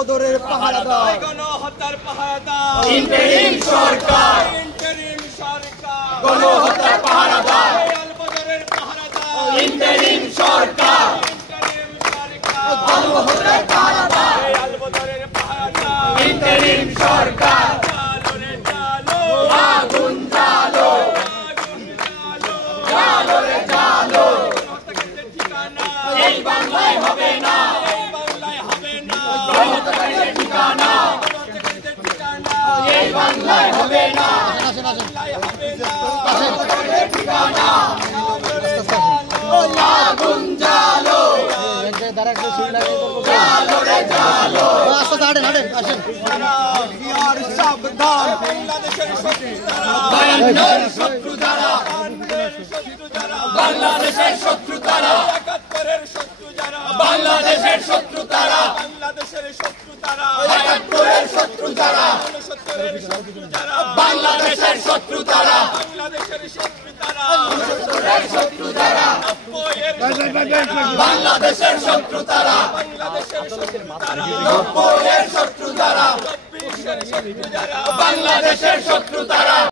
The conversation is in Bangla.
বদরের পাহারাদার, গণহত্যার পাহারাদার, ইন্টারিম সরকার, গণহত্যার পাহারাদার, আল বদরের পাহারাদার, ইন্টারিম সরকার, গণহত্যার পাহারাদার, আল বদরের পাহারাদার, ইন্টারিম সরকার, আগুন জ্বালো, জ্বালো রে জ্বালো, এই বাংলায় হবে না, গণহত্যাকারীদের ঠিকানা, এই বাংলায় হবে না, গণহত্যাকারীদের ঠিকানা, আগুন জ্বালো, জ্বালো রে জ্বালো, সাবধান, বায়ান্নর শত্রু যারা, বাংলাদেশের শত্রু তারা, বাংলাদেশের শত্রু তারা, একাত্তরের শত্রু যারা, বাংলাদেশের শত্রু তারা, উনসত্তরের শত্রু যারা, বাংলাদেশের শত্রু তারা, নব্বইয়ের শত্রু যারা, বাংলাদেশের শত্রু তারা।